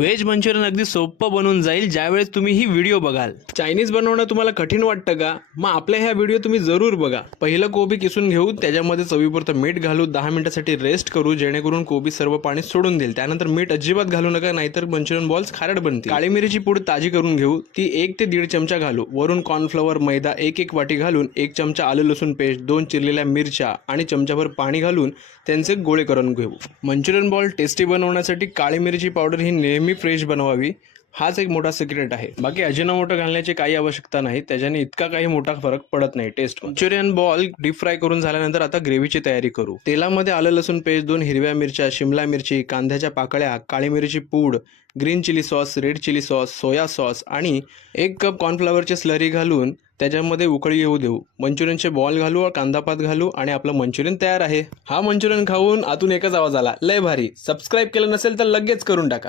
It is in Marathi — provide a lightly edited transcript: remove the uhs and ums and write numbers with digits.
व्हेज मंचुरियन अगदी सोपं बनून जाईल ज्यावेळेस तुम्ही ही व्हिडिओ बघाल। चायनीज बनवणं तुम्हाला कठीण वाटतं का? मग आपल्या ह्या व्हिडिओ तुम्ही जरूर बघा। पहिलं कोबी किसून घेऊ, त्याच्यामध्ये चवीपुरतं मीठ घालू, 10 मिनिटांसाठी रेस्ट करू जेणेकरून कोबी सर्व पाणी सोडून देईल। त्यानंतर मीठ अजिबात घालू नका, नाहीतर मंचुरियन बॉल्स खारट बनतील। काळी मिरीची पूड ताजी करून घेऊ, ती 1 ते 1.5 चमचा घालू। वरून कॉर्नफ्लॉवर, मैदा 1 वाटी घालून 1 चमचा आलं लसूण पेस्ट, 2 चिरलेल्या मिरच्या आणि चमचाभर पाणी घालून त्यांचे गोळे करून घेऊ। मंचुरियन बॉल टेस्टी बनवण्यासाठी काळी मिरची पावडर ही नेहमी फ्रेश बनवावी, हाच एक मोठा सिक्रेट आहे। बाकी अजिनोमोटो घालण्याची काही आवश्यकता नाही, त्याच्याने इतका काही मोठा फरक पडत नाही taste. Manchurian ball deep fry करून झाल्यानंतर आता ग्रेव्हीची तयारी करू। तेलामध्ये आलं लसूण पेस्ट, 2 हिरव्या मिरच्या, शिमला मिरची, कांद्याच्या पाकळ्या, काळी मिरची पूड, green chilli sauce, red chilli sauce, soya sauce आणि 1 कप कॉर्नफ्लॉवरची स्लरी घालून त्याच्यामध्ये उकळी येऊ देऊ। मंचुरियनचे बॉल घालू, कांदापात घालू आणि आपलं मंचुरियन तयार आहे। हा मंचुरियन खाऊन आतून एकच आवाज आला, लय भारी। सबस्क्राईब केलं नसेल तर लगेच करून टाका।